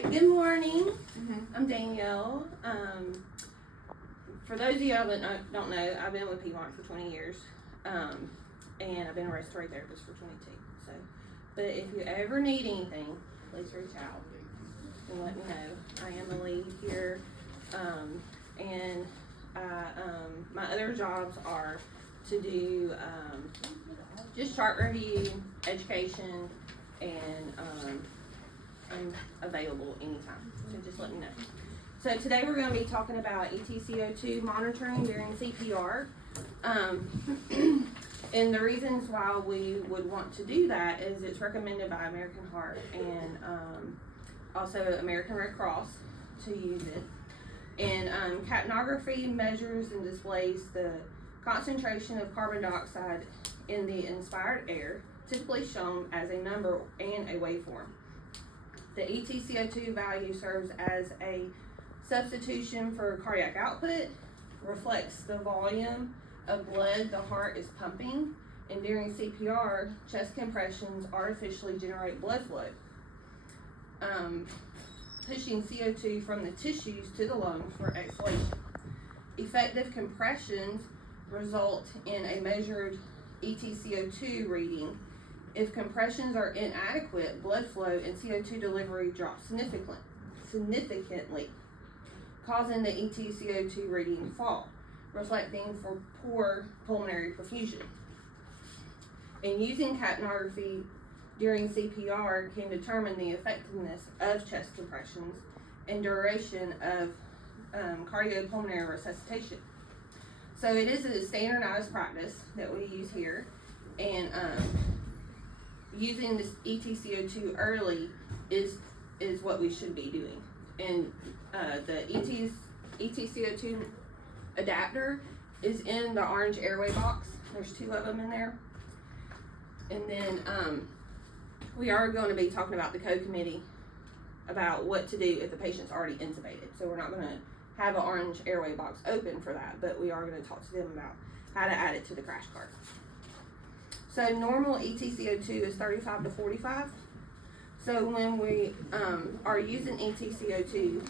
Alright, good morning. I'm Danielle. For those of you that don't know, I've been with Piedmont for 20 years. And I've been a respiratory therapist for 22. So, but if you ever need anything, please reach out and let me know. I am the lead here. And my other jobs are to do just chart review, education, and I'm available anytime, so just let me know. So today we're going to be talking about EtCO2 monitoring during CPR. And the reasons why we would want to do that is it's recommended by American Heart and also American Red Cross to use it. And capnography measures and displays the concentration of carbon dioxide in the inspired air, typically shown as a number and a waveform. The EtCO2 value serves as a substitution for cardiac output, reflects the volume of blood the heart is pumping, and during CPR, chest compressions artificially generate blood flow, pushing CO2 from the tissues to the lungs for exhalation. Effective compressions result in a measured EtCO2 reading. If compressions are inadequate, blood flow and CO2 delivery drop significantly, causing the EtCO2 reading to fall, reflecting for poor pulmonary perfusion. And using capnography during CPR can determine the effectiveness of chest compressions and duration of cardiopulmonary resuscitation. So it is a standardized practice that we use here, and using this EtCO2 early is what we should be doing. And the EtCO2 adapter is in the orange airway box. There's 2 of them in there. And then we are going to be talking about the code committee about what to do if the patient's already intubated. So we're not going to have an orange airway box open for that, but we are going to talk to them about how to add it to the crash cart. So normal EtCO2 is 35 to 45. So when we are using EtCO2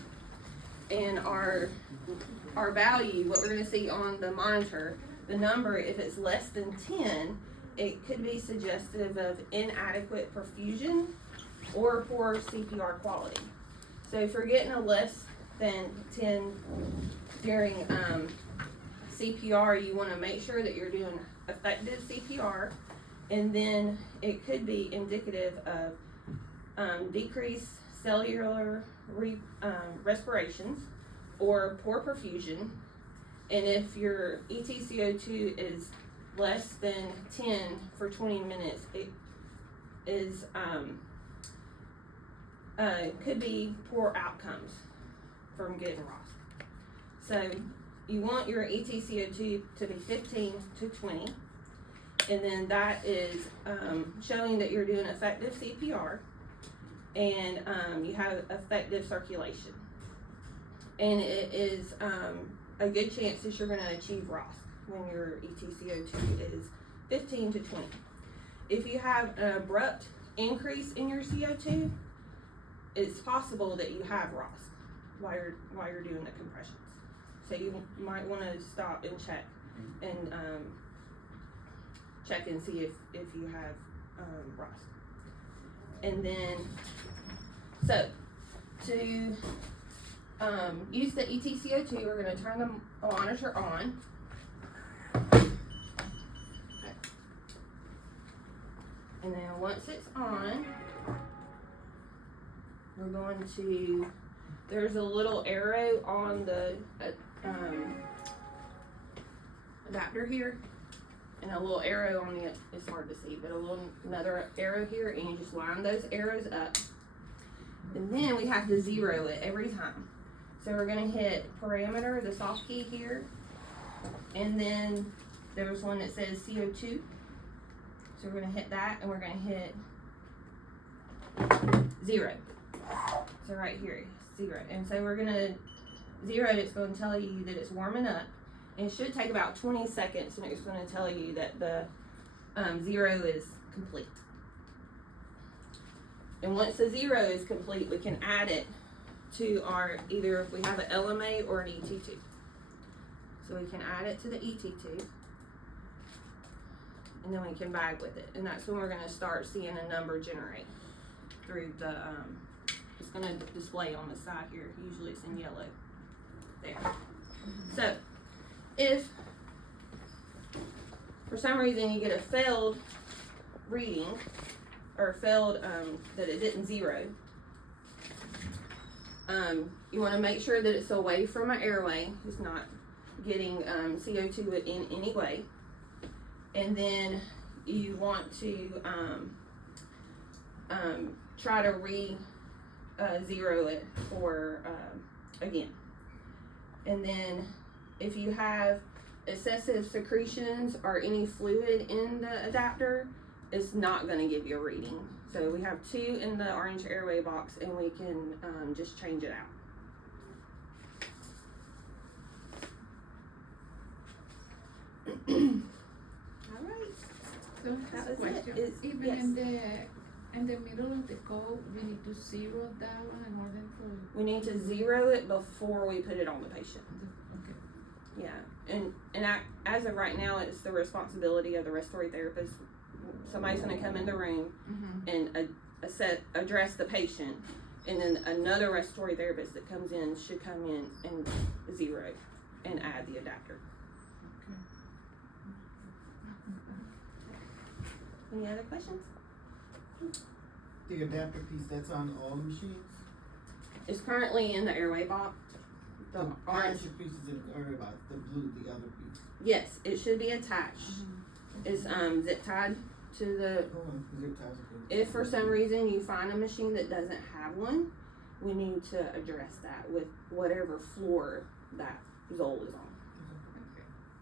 and our value, what we're going to see on the monitor, the number, if it's less than 10, it could be suggestive of inadequate perfusion or poor CPR quality. So if you're getting a less than 10 during CPR, you want to make sure that you're doing effective CPR, and then it could be indicative of decreased cellular respirations or poor perfusion. And if your EtCO2 is less than 10 for 20 minutes, it is could be poor outcomes from getting ROSC. So you want your EtCO2 to be 15 to 20, and then that is showing that you're doing effective CPR and you have effective circulation. And it is a good chance that you're going to achieve ROSC when your EtCO2 is 15 to 20. If you have an abrupt increase in your CO2, it's possible that you have ROSC while you're doing the compressions. So you might want to stop and check and check and see if you have ROSC. And then, so to use the EtCO2, we're going to turn the monitor on. And then once it's on, we're going to, there's a little arrow on the adapter here, and a little arrow on the, it's hard to see, but another arrow here, and you just line those arrows up. And then we have to zero it every time. So we're going to hit parameter, the soft key here, and then there's one that says CO2. So we're going to hit that, and we're going to hit 0. So right here, 0. And so we're going to 0, it's going to tell you that it's warming up. And it should take about 20 seconds, and it's going to tell you that the 0 is complete. And once the 0 is complete, we can add it to our, either if we have an LMA or an ET2. So we can add it to the ET2, and then we can bag with it. And that's when we're gonna start seeing a number generate through the, it's gonna display on the side here. Usually it's in yellow. There. So, if for some reason you get a failed reading, or failed, that it didn't 0, you want to make sure that it's away from an airway. It's not getting CO2 in any way. And then you want to try to zero it for again. And then if you have excessive secretions or any fluid in the adapter, it's not going to give you a reading. So we have 2 in the orange airway box, and we can just change it out. All right. So That that's a was it. question. Even Yes. in the middle of the code, we need to 0 that one in order to. We need to 0 it before we put it on the patient. Okay. Yeah, and as of right now, it's the responsibility of the respiratory therapist. Somebody's going to come in the room and address the patient, and then another respiratory therapist that comes in should come in and 0 and add the adapter. Any other questions? The adapter piece, that's on all the machines? It's currently in the airway box. The orange. orange piece is in the airway box, the blue, the other piece. Yes, it should be attached. It's zip tied to the. Oh, zip ties are good. If for some reason you find a machine that doesn't have one, we need to address that with whatever floor that Zoll is on.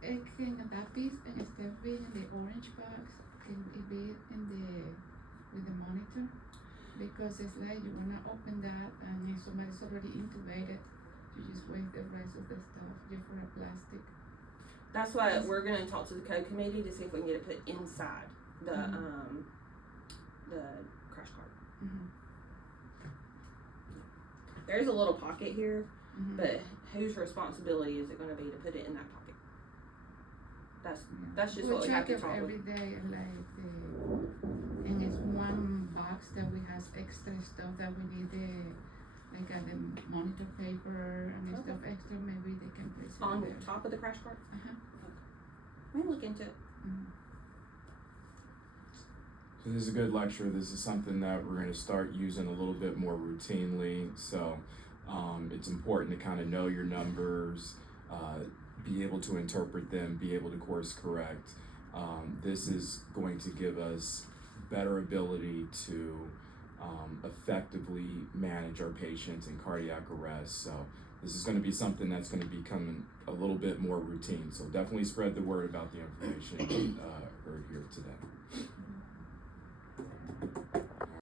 Can that piece, instead of being in the orange box, can it be in with the monitor? Because it's like you wanna open that and if somebody's already intubated, you just waste the rest of the stuff just for a plastic. That's why we're gonna talk to the code committee to see if we can get it put inside the the crash cart. There's a little pocket here, but whose responsibility is it gonna be to put it in that pocket? That's just what we have to talk with. Every day, and it's one box that we has extra stuff that we need the monitor paper and Okay. stuff extra. Maybe they can place it On there. top of the crash cart? Uh-huh. We can look into it. So this is a good lecture. This is something that we're going to start using a little bit more routinely. So it's important to kind of know your numbers, be able to interpret them, be able to course correct. This is going to give us better ability to effectively manage our patients in cardiac arrest. So this is going to be something that's going to become a little bit more routine. So definitely spread the word about the information heard here today.